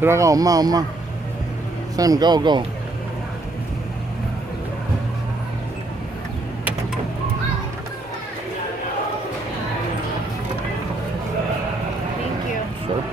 들어가 엄마. Sam, go. Thank you. Sure.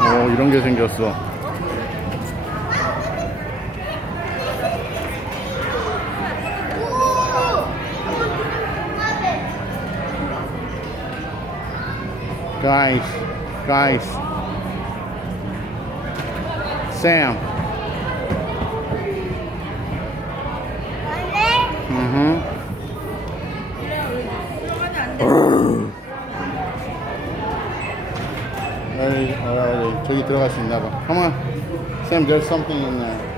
오, 이런 게 생겼어. Guys. Sam. 저기 들어갈 수 있나 봐. Come on. Sam, there's something in there.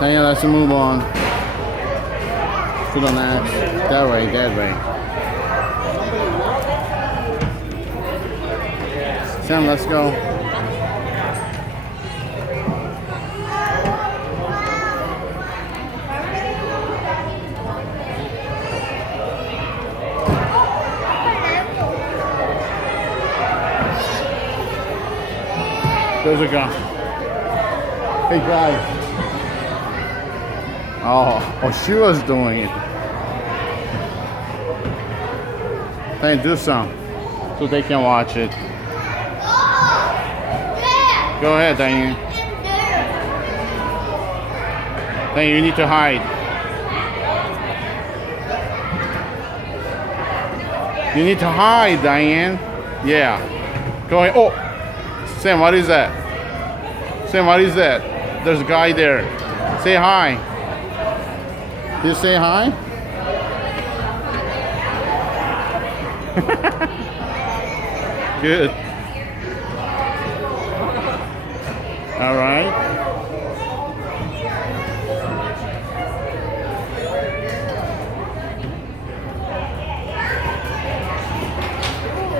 Daniel, let's move on to the next. That way. Sam, let's go. There's a guy. Hey guys. Oh, she was doing it. Hey, do some so they can watch it. Go ahead, Diane. Then you need to hide. You need to hide, Diane. Yeah. Go ahead. Oh, Sam, what is that? Sam, what is that? There's a guy there. Say hi. Did you say hi? Good. All right.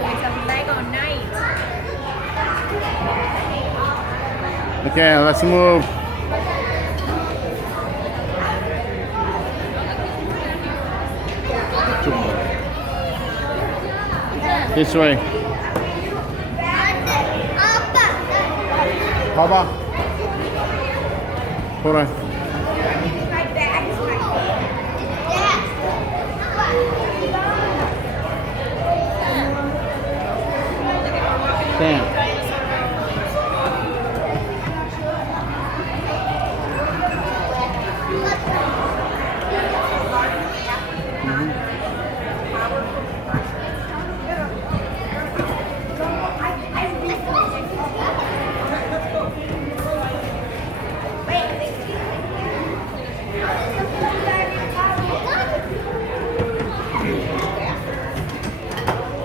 It's a Lego night. Okay, let's move. This way. 봐봐. 보라. Sam.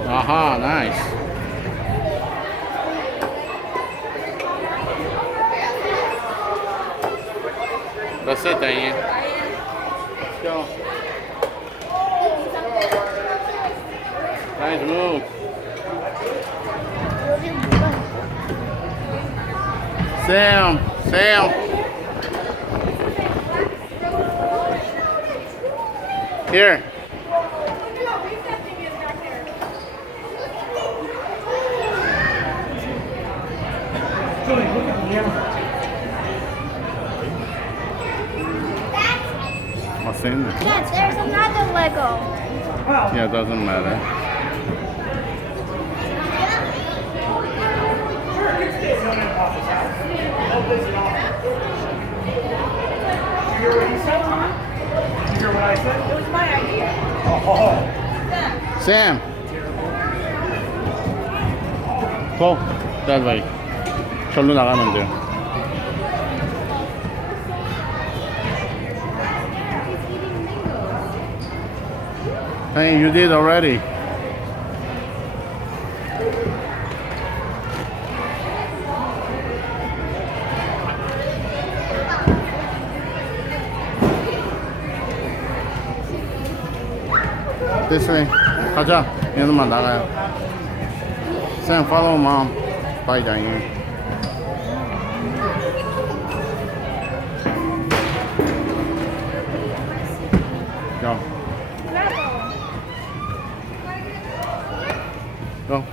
Aha, nice. That's it, Diane. Let's go. Nice move. Sam. Here. What's in there? Yes, there's another Lego. Yeah, it doesn't matter. coming to Papa's house. We'll visit often. Did you hear what he said? Did you hear what I said? It was my idea. Oh. Sam. Go that way. 절로 나가면 돼요. Hey, you did already. This way. 가자. 얘는만 나가요. Sam, follow mom. Bye, Diane. Go. Go.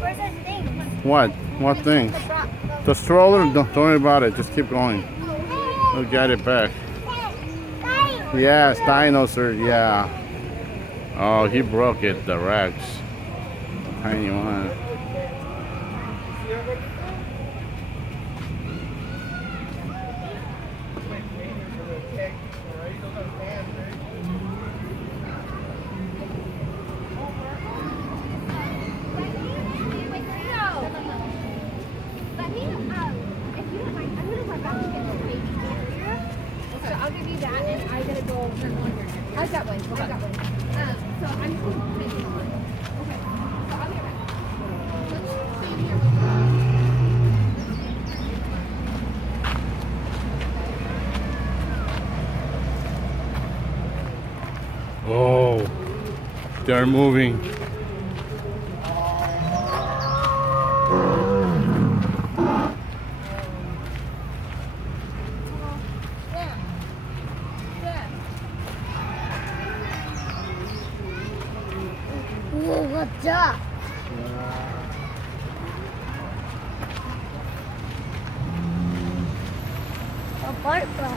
Where's that thing? What? What thing? The stroller? Don't worry about it. Just keep going. We'll get it back. Yes, dinosaur. Yeah. Oh, he broke it. The Rex. Tiny one. So I'll give you that, and I gotta go. I've got one. I've got one. So I'm making one. Okay. So I'll be right back. Let's stay here. Oh, they're moving. Whoa, what's up? A butterfly.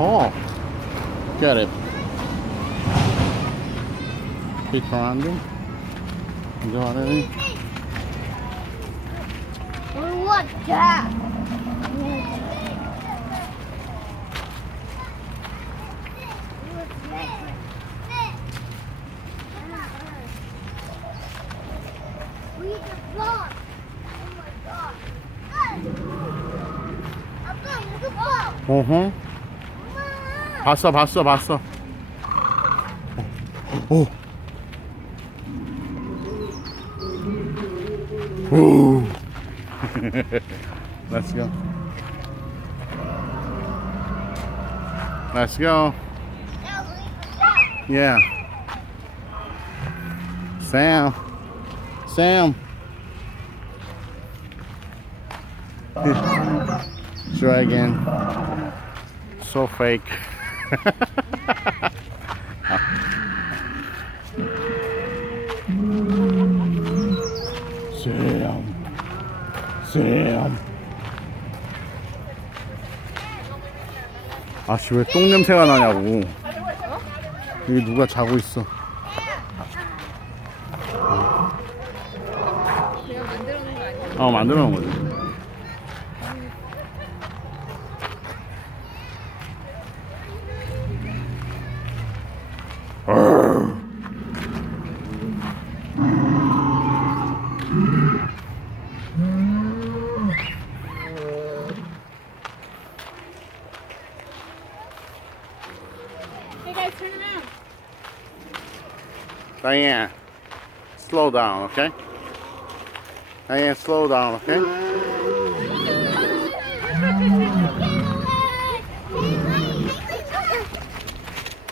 Oh, get it. Picando. Got it. What's that? We can vlog. Oh my god. 아빠 이거 봐. 어허. 봤어, 봤어, 봤어. 오. 오. Let's go. Let's go. Yeah. Sam. Sam. Try again. So fake. Sam. Sam. 아씨 왜 똥 냄새가 나냐고. 여기 누가 자고 있어. 그냥 만들어 놓은 거 아니야? 어 만들어 놓은 거지. Hey guys, turn around. Diane, slow down, okay? Diane, slow down, okay?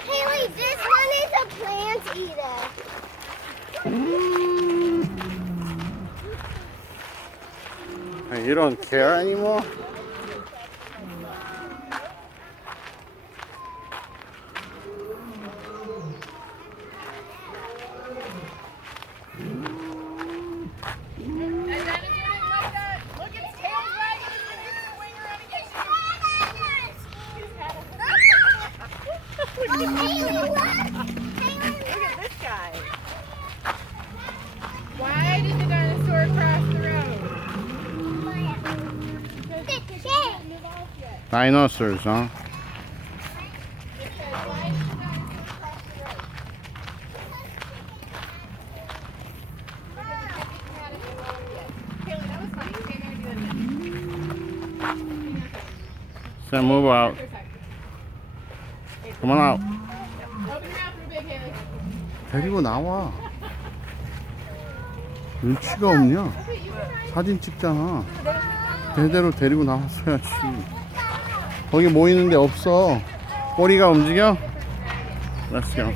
Haley, this one is a plant eater. Hey, you don't care anymore? Look, its tail's wagging and it's swinging around against you. Dinosaurs, huh? Sam, move out. Come on out. 데리고 나와. 눈치가 없냐? 사진 찍잖아. 제대로 데리고 나왔어야지. 거기 모이는데 없어. 꼬리가 움직여? Let's go.